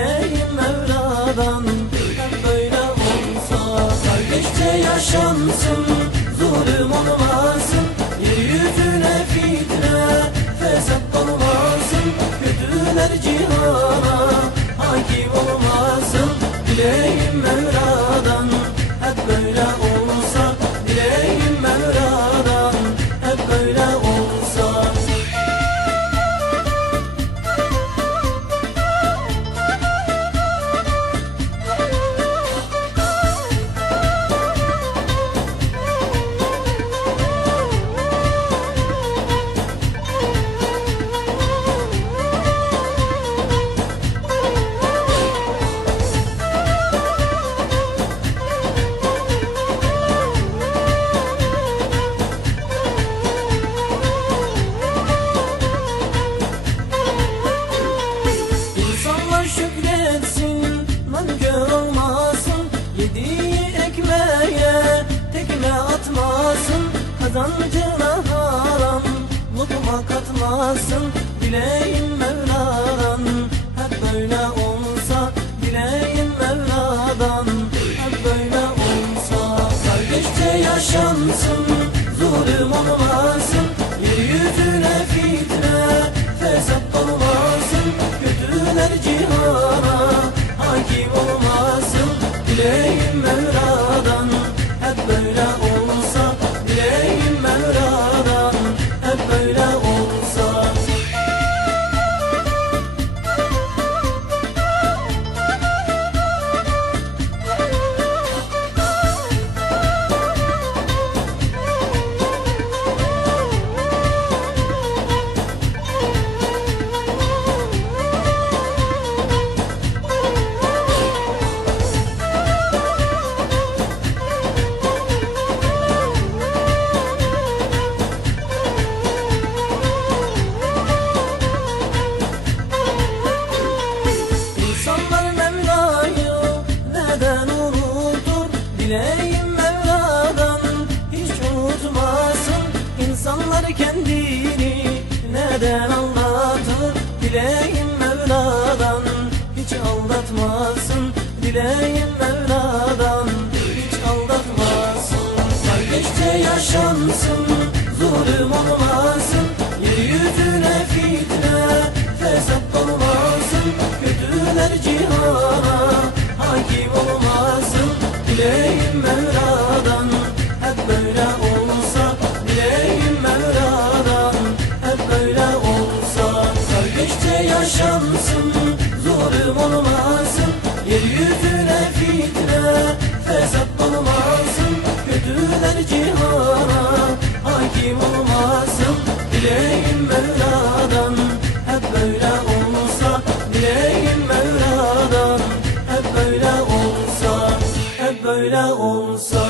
dileyim Mevla'dan Böyle böyle olsa. Kardeşçe yaşansın zulüm olmaz. kazancına haram Lokma katmasın dileğim Mevla'dan. Hep böyle olsa dileğim Mevla'dan. Hep böyle olsa Kardeşçe yaşansın zulüm olmasın Yeryüzüne fitne fesat olmasın Götürürler cihana hakim olmasın Dileğim aldatmasın Dileyin Mevla'dan hiç aldatmasın. Kardeşçe yaşansın zulüm olmasın Yeryüzüne fitne fesat olmasın Kötüler böyle olsa